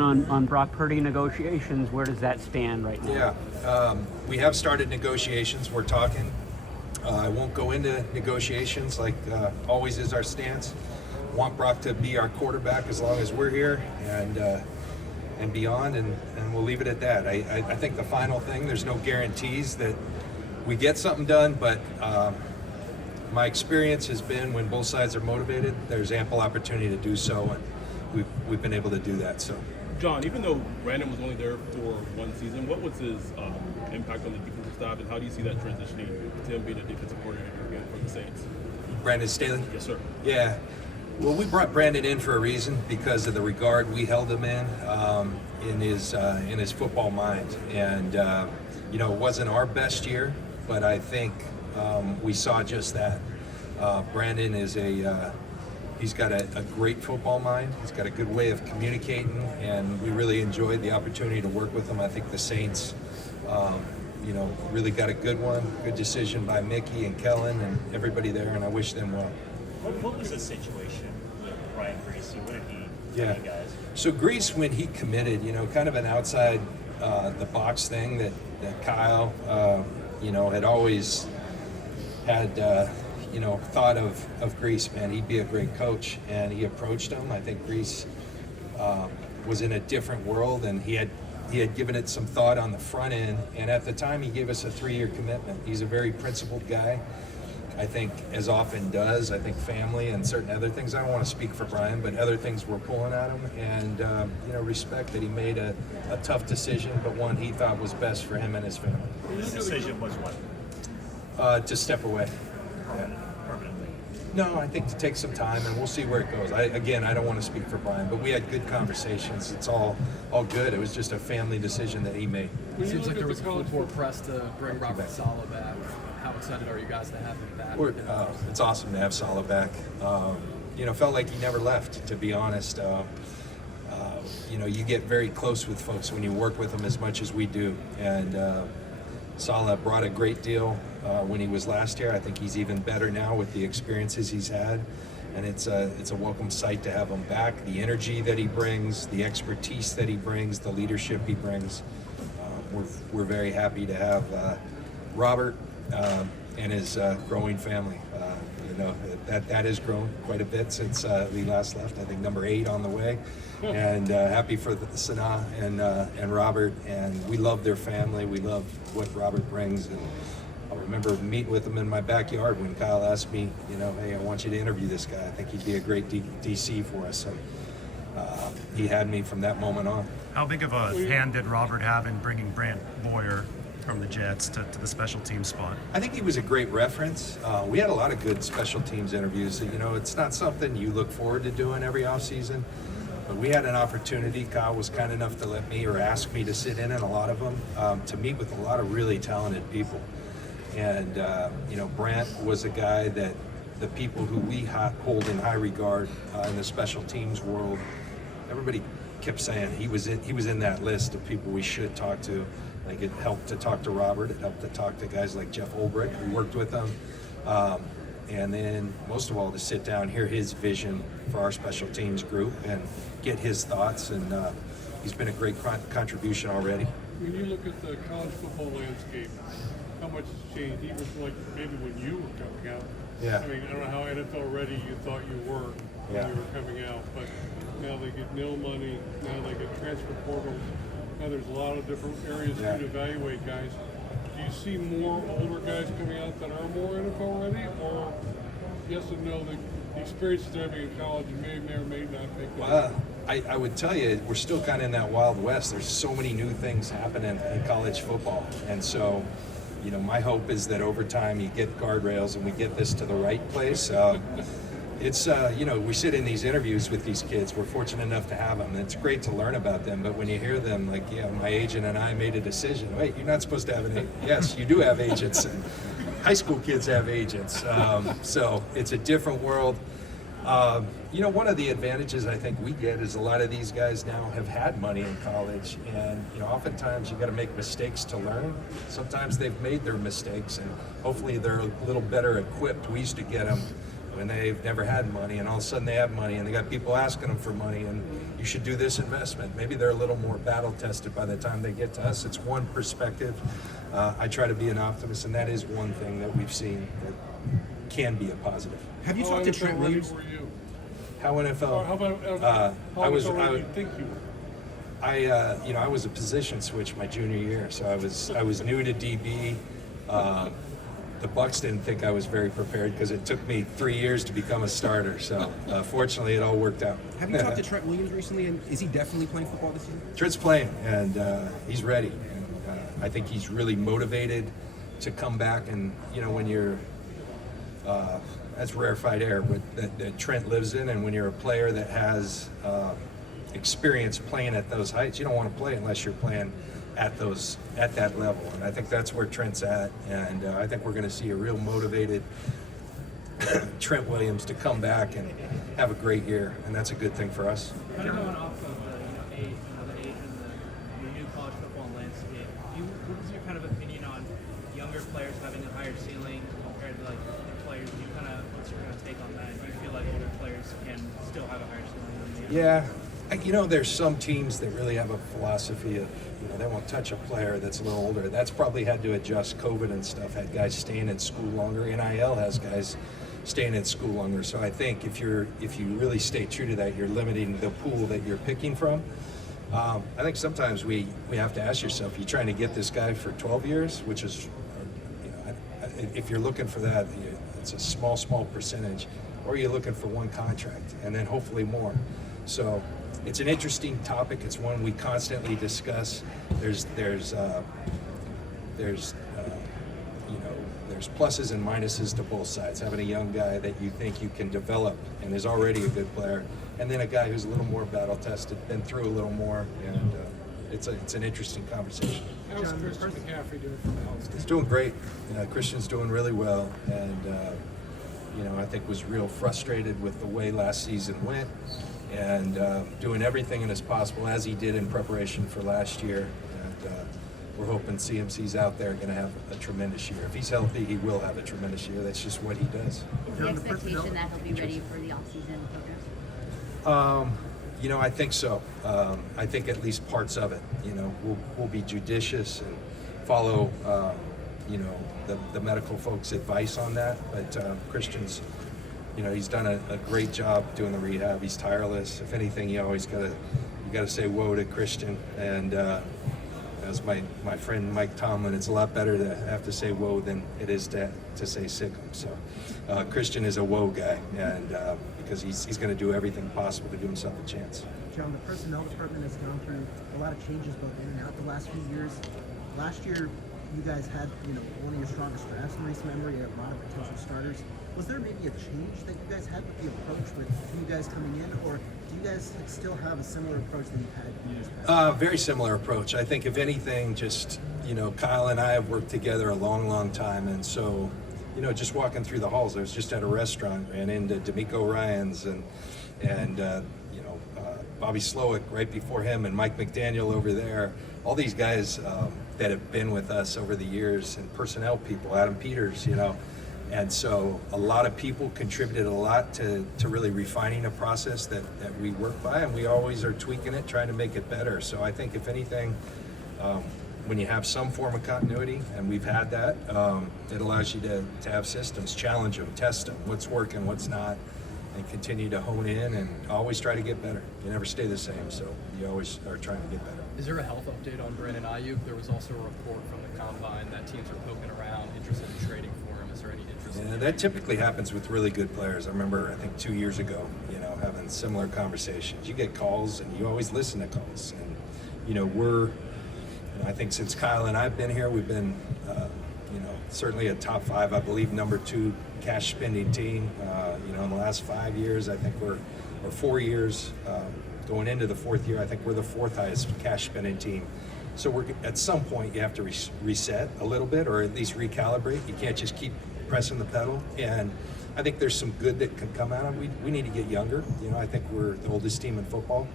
On Brock Purdy negotiations, where does that stand right now? Yeah, we have started negotiations. We're talking. I won't go into negotiations like always is our stance. Want Brock to be our quarterback as long as we're here and beyond, and we'll leave it at that. I think the final thing, there's no guarantees that we get something done, but my experience has been when both sides are motivated, there's ample opportunity to do so, and we've been able to do that. So. John, even though Brandon was only there for one season, what was his impact on the defensive staff, and how do you see that transitioning to him being a defensive coordinator again for the Saints? Brandon Staley? Yes, sir. Yeah. Well, we brought Brandon in for a reason, because of the regard we held him in his football mind. And, it wasn't our best year, but I think we saw just that. Brandon is he's got a great football mind. He's got a good way of communicating, and we really enjoyed the opportunity to work with him. I think the Saints, really got a good one. Good decision by Mickey and Kellen and everybody there, and I wish them well. What was the situation with Brian Greasy? What did he tell you guys? So Grease, when he committed, kind of an outside the box thing that Kyle, had always had. Thought of Grease, man, he'd be a great coach, and he approached him. I think Grease was in a different world, and he had given it some thought on the front end, and at the time he gave us a 3-year commitment. He's a very principled guy. I think, as often does, I think family and certain other things, I don't want to speak for Brian, but other things were pulling at him, and respect that he made a tough decision, but one he thought was best for him and his family. The decision was what? To step away. Permanently. No, I think to take some time, and we'll see where it goes. I don't want to speak for Brian, but we had good conversations. It's all good. It was just a family decision that he made. It seems like there was a full press to bring Robert Saleh back. How excited are you guys to have him back? It's awesome to have Saleh back. Felt like he never left, to be honest. You get very close with folks when you work with them as much as we do, and Saleh brought a great deal when he was last here. I think he's even better now with the experiences he's had, and it's a welcome sight to have him back. The energy that he brings, the expertise that he brings, the leadership he brings. We're very happy to have Robert and his growing family. That has grown quite a bit since we last left. I think number 8 on the way, and happy for Sanaa and Robert, and we love their family. We love what Robert brings, and I remember meeting with him in my backyard when Kyle asked me, hey, I want you to interview this guy. I think he'd be a great DC for us, and he had me from that moment on. How big of a hand did Robert have in bringing Brant Boyer from the Jets to the special team spot? I think he was a great reference. We had a lot of good special teams interviews. It's not something you look forward to doing every offseason, but we had an opportunity. Kyle was kind enough to let me or ask me to sit in a lot of them, to meet with a lot of really talented people. And, Brant was a guy that the people who we hold in high regard in the special teams world, everybody kept saying he was in that list of people we should talk to. I think it helped to talk to Robert. It helped to talk to guys like Jeff Ulbrich, who worked with him. And then, most of all, to sit down, hear his vision for our special teams group and get his thoughts. And he's been a great contribution already. When you look at the college football landscape, how much has changed? Even like maybe when you were coming out. Yeah. I mean, I don't know how NFL ready you thought you were when you were coming out, but now they get nil money. Now they get transfer portals. Now there's a lot of different areas to evaluate guys. Do you see more older guys coming out that are more NFL ready, or yes and no, the experiences they're having in college may or may not make them? Well, I would tell you, we're still kind of in that Wild West. There's so many new things happening in college football. And so, my hope is that over time you get guardrails and we get this to the right place. It's, we sit in these interviews with these kids. We're fortunate enough to have them. And it's great to learn about them. But when you hear them, like, my agent and I made a decision. Wait, you're not supposed to have an agent. Yes, you do have agents. And high school kids have agents. So it's a different world. One of the advantages I think we get is a lot of these guys now have had money in college, and oftentimes you got to make mistakes to learn. Sometimes they've made their mistakes, and hopefully they're a little better equipped. We used to get them when they've never had money, and all of a sudden they have money, and they got people asking them for money, and you should do this investment. Maybe they're a little more battle tested by the time they get to us. It's one perspective. I try to be an optimist, and that is one thing that we've seen that can be a positive. Have you talked to Trent Williams? Were you? How NFL? Or how about I was. how you think you were? I was a position switch my junior year, so I was new to DB. The Bucs didn't think I was very prepared because it took me 3 years to become a starter. So fortunately, it all worked out. Have you talked to Trent Williams recently, and is he definitely playing football this season? Trent's playing, and he's ready. And, I think he's really motivated to come back. And when you're that's rarefied air that Trent lives in, and when you're a player that has experience playing at those heights, you don't want to play unless you're playing at that level. And I think that's where Trent's at, and I think we're going to see a real motivated Trent Williams to come back and have a great year, and that's a good thing for us. Kind of going off of the age and the new college football landscape, what is your kind of opinion on younger players having a higher ceiling compared to like the players? What's your kind of take on that? Do you feel like older players can still have a higher ceiling than the younger? Yeah, there's some teams that really have a philosophy of, they won't touch a player that's a little older. That's probably had to adjust. COVID and stuff had guys staying at school longer. NIL has guys staying at school longer. So I think if you really stay true to that, you're limiting the pool that you're picking from. I think sometimes we have to ask yourself, you're trying to get this guy for 12 years, which is, if you're looking for that, it's a small percentage, or you're looking for one contract and then hopefully more. So it's an interesting topic. It's one we constantly discuss. There's pluses and minuses to both sides. Having a young guy that you think you can develop and is already a good player, and then a guy who's a little more battle tested, been through a little more, and it's an interesting conversation. How's Christian McCaffrey doing for the House? He's doing great. Christian's doing really well, and I think was real frustrated with the way last season went, and doing everything as possible as he did in preparation for last year. And we're hoping CMC's out there going to have a tremendous year. If he's healthy, he will have a tremendous year. That's just what he does. Is the expectation that he'll be ready for the offseason programs? I think so. I think at least parts of it. We'll be judicious and follow, the medical folks' advice on that. But Christian's, he's done a great job doing the rehab. He's tireless. If anything, you gotta say whoa to Christian. And as my friend Mike Tomlin, it's a lot better to have to say whoa than it is to say sick him. So Christian is a whoa guy, and because he's going to do everything possible to give himself a chance. John, the personnel department has gone through a lot of changes both in and out the last few years. Last year, you guys had one of your strongest drafts in recent memory, a lot of potential starters. Was there maybe a change that you guys had with the approach with you guys coming in, or do you guys still have a similar approach that you've had in years past? Very similar approach. I think if anything, just Kyle and I have worked together a long time, and so just walking through the halls, I was just at a restaurant, ran into D'Amico Ryans and Bobby Slowick right before him, and Mike McDaniel over there. All these guys that have been with us over the years, and personnel people, Adam Peters, and so a lot of people contributed a lot to really refining a process that we work by, and we always are tweaking it, trying to make it better. So I think if anything, when you have some form of continuity, and we've had that, it allows you to have systems, challenge them, test them, what's working, what's not, and continue to hone in and always try to get better. You never stay the same, so you always are trying to get better. Is there a health update on Brandon Ayuk? There was also a report from the Combine that teams are poking around, interested in trading for him. Is there any interest? Yeah, that typically happens with really good players. I remember, I think 2 years ago, having similar conversations. You get calls, and you always listen to calls. And I think since Kyle and I've been here, we've been, certainly a top 5, I believe, number 2 cash spending team. In the last 5 years, I think or 4 years, going into the 4th year, I think we're the 4th highest cash spending team. So at some point you have to reset a little bit, or at least recalibrate. You can't just keep pressing the pedal. And I think there's some good that can come out of it. We need to get younger. I think we're the oldest team in football,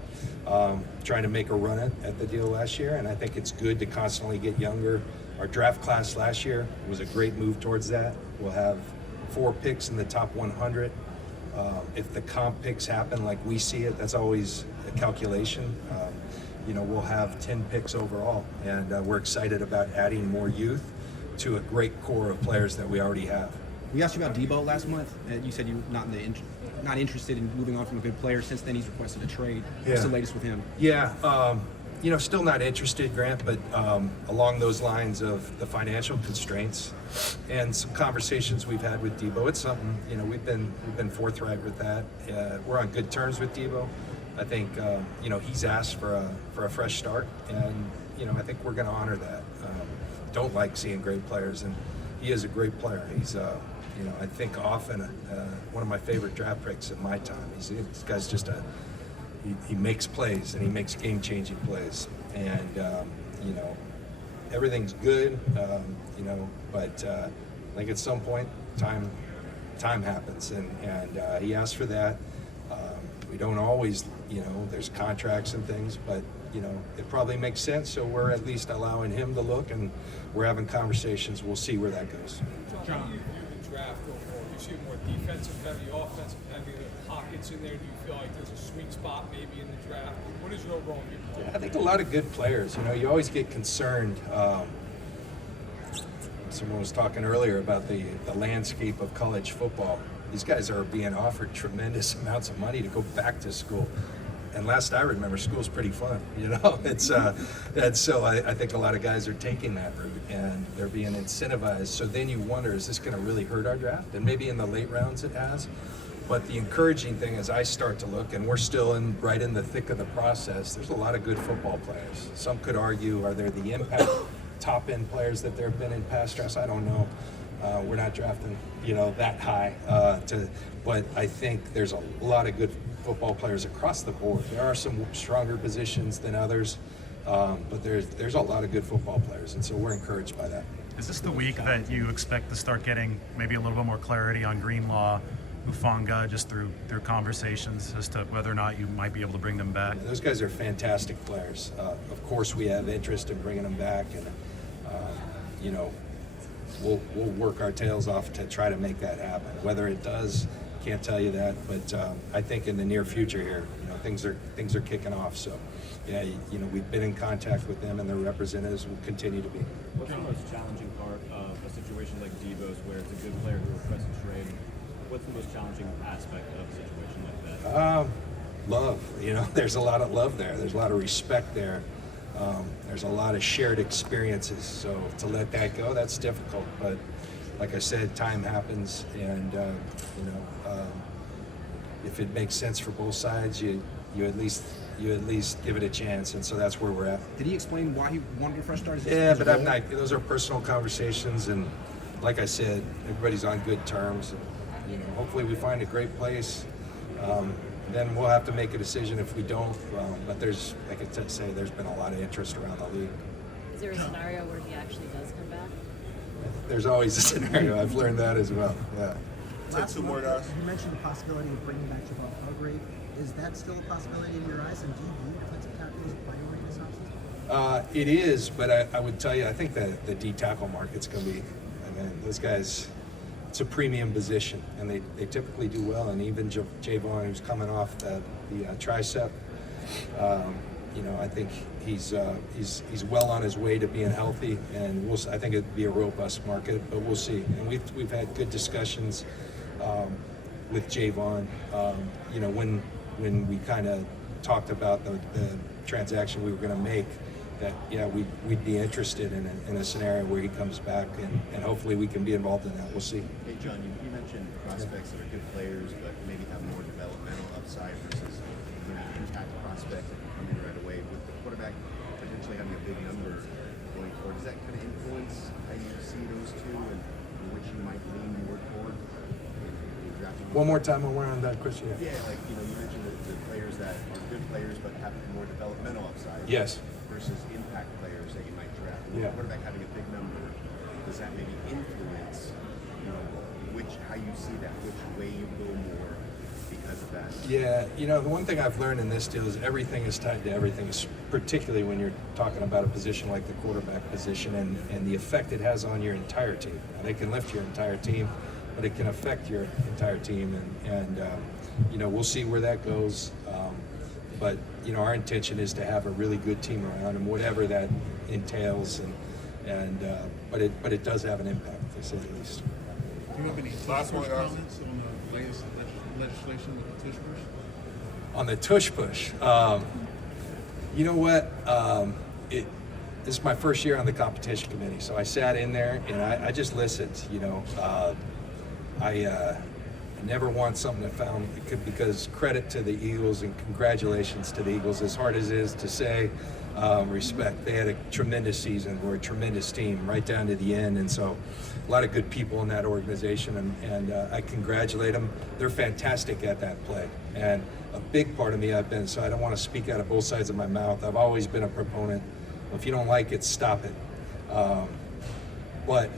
trying to make a run at the deal last year, and I think it's good to constantly get younger. Our draft class last year was a great move towards that. We'll have 4 picks in the top 100. If the comp picks happen like we see it, that's always a calculation. We'll have 10 picks overall, and we're excited about adding more youth to a great core of players that we already have. We asked you about Deebo last month, and you said you're not interested in moving on from a good player. Since then, he's requested a trade. What's the latest with him? Yeah, still not interested, Grant, but along those lines of the financial constraints and some conversations we've had with Deebo, it's something, we've been forthright with that. We're on good terms with Deebo. I think, he's asked for a fresh start, and, I think we're going to honor that. Don't like seeing great players, and he is a great player. He's, I think often one of my favorite draft picks in my time. This guy's just he makes plays, and he makes game-changing plays, and everything's good, but I think at some point time happens, and he asked for that. We don't always, there's contracts and things, but it probably makes sense, so we're at least allowing him to look, and we're having conversations. We'll see where that goes. John, you view the draft overall. You see more defensive heavy, offensive heavy, the pockets in there. Do you feel like there's a sweet spot maybe in the draft? What is your overall view? Yeah, I think a lot of good players. You always get concerned. Someone was talking earlier about the landscape of college football. These guys are being offered tremendous amounts of money to go back to school. And last I remember, school's pretty fun, It's and so I think a lot of guys are taking that route, and they're being incentivized. So then you wonder, is this going to really hurt our draft? And maybe in the late rounds it has. But the encouraging thing is I start to look, and we're still right in the thick of the process. There's a lot of good football players. Some could argue, are there the impact top end players that there have been in past drafts? I don't know. We're not drafting, that high. But I think there's a lot of good football players across the board. There are some stronger positions than others, but there's a lot of good football players, and so we're encouraged by that. Is this the week that you expect to start getting maybe a little bit more clarity on Greenlaw, Hufanga, just through conversations as to whether or not you might be able to bring them back? Those guys are fantastic players. Of course, we have interest in bringing them back, and we'll work our tails off to try to make that happen. Whether it does, can't tell you that, but I think in the near future here, things are kicking off. So, yeah, we've been in contact with them, and their representatives will continue to be. What's the most challenging part of a situation like Deebo's, where it's a good player who requests a trade? What's the most challenging aspect of a situation like that? Love. There's a lot of love there. There's a lot of respect there. There's a lot of shared experiences. So to let that go, that's difficult. But like I said, time happens, and if it makes sense for both sides, you at least give it a chance, and so that's where we're at. Did he explain why he wanted a fresh start? Yeah, but I'm not. Those are personal conversations, and like I said, everybody's on good terms. And, hopefully we find a great place. Then we'll have to make a decision if we don't. But there's, like I say, there's been a lot of interest around the league. Is there a scenario where he actually does come back? There's always a scenario. I've learned that as well. Yeah. Last two more guys. You mentioned the possibility of bringing back Jamal Hargrave. Is that still a possibility in your eyes? And do you view defensive tackle as a priority this offseason? It is, but I would tell you, I think that the D tackle market's going to be, those guys, it's a premium position, and they typically do well. And even Javon, who's coming off the tricep, I think he's well on his way to being healthy, and I think it'd be a robust market, but we'll see. And we've had good discussions with Javon. When we kind of talked about the transaction we were going to make, that we'd be interested in a scenario where he comes back, and hopefully we can be involved in that. We'll see. Hey John, you mentioned prospects that are good players but maybe have more developmental upside versus maybe impact prospects that can come in right away. With the quarterback potentially having a big number going forward, does that kind of influence how you see those two and which you might lean more toward in drafting? One more time when we're on that question. Yeah, like you mentioned the players that are good players but have more developmental upside. Yes. Versus impact players that you might draft. Yeah. Quarterback having a big number, does that maybe influence how you see that, which way you go more because of that? Yeah, the one thing I've learned in this deal is everything is tied to everything, particularly when you're talking about a position like the quarterback position and the effect it has on your entire team. They can lift your entire team, but it can affect your entire team, and you know, we'll see where that goes. But you know, our intention is to have a really good team around him, whatever that entails, but it does have an impact, to say the least. Do you have any last comments on the latest legislation with the Tush push? On the Tush push, you know what? This is my first year on the competition committee, so I sat in there and I just listened. You know, I never want something that found, because credit to the Eagles and congratulations to the Eagles. As hard as it is to say, respect. They had a tremendous season. We're a tremendous team right down to the end, and so a lot of good people in that organization, and I congratulate them. They're fantastic at that play, and a big part of me so I don't want to speak out of both sides of my mouth. I've always been a proponent. If you don't like it, stop it. But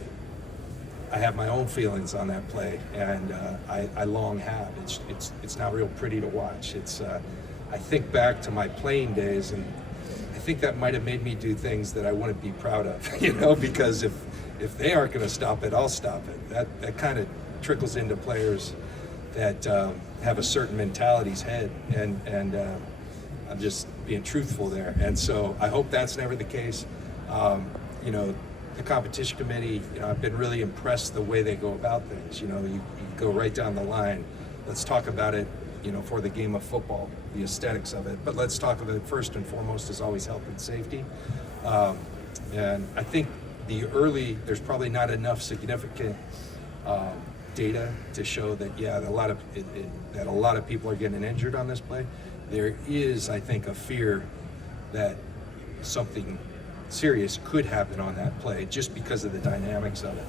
I have my own feelings on that play, and I long have. It's not real pretty to watch. I think back to my playing days, and I think that might have made me do things that I wouldn't be proud of, you know, because if they aren't going to stop it, I'll stop it. That kind of trickles into players that have a certain mentality's head, and I'm just being truthful there. And so I hope that's never the case. You know, the competition committee, you know, I've been really impressed the way they go about things. You know, you go right down the line. Let's talk about it, you know, for the game of football, the aesthetics of it. But let's talk about it first and foremost is always health and safety. And I think there's probably not enough significant data to show that, yeah, that a lot of people are getting injured on this play. There is, I think, a fear that something serious could happen on that play just because of the dynamics of it.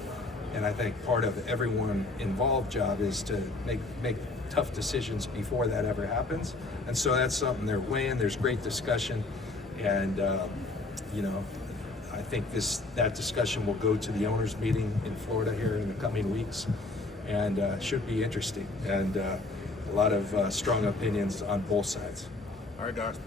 And I think part of everyone involved job is to make tough decisions before that ever happens. And so that's something they're weighing. There's great discussion, and you know, I think that discussion will go to the owners' meeting in Florida here in the coming weeks, and should be interesting, and a lot of strong opinions on both sides. All right, guys.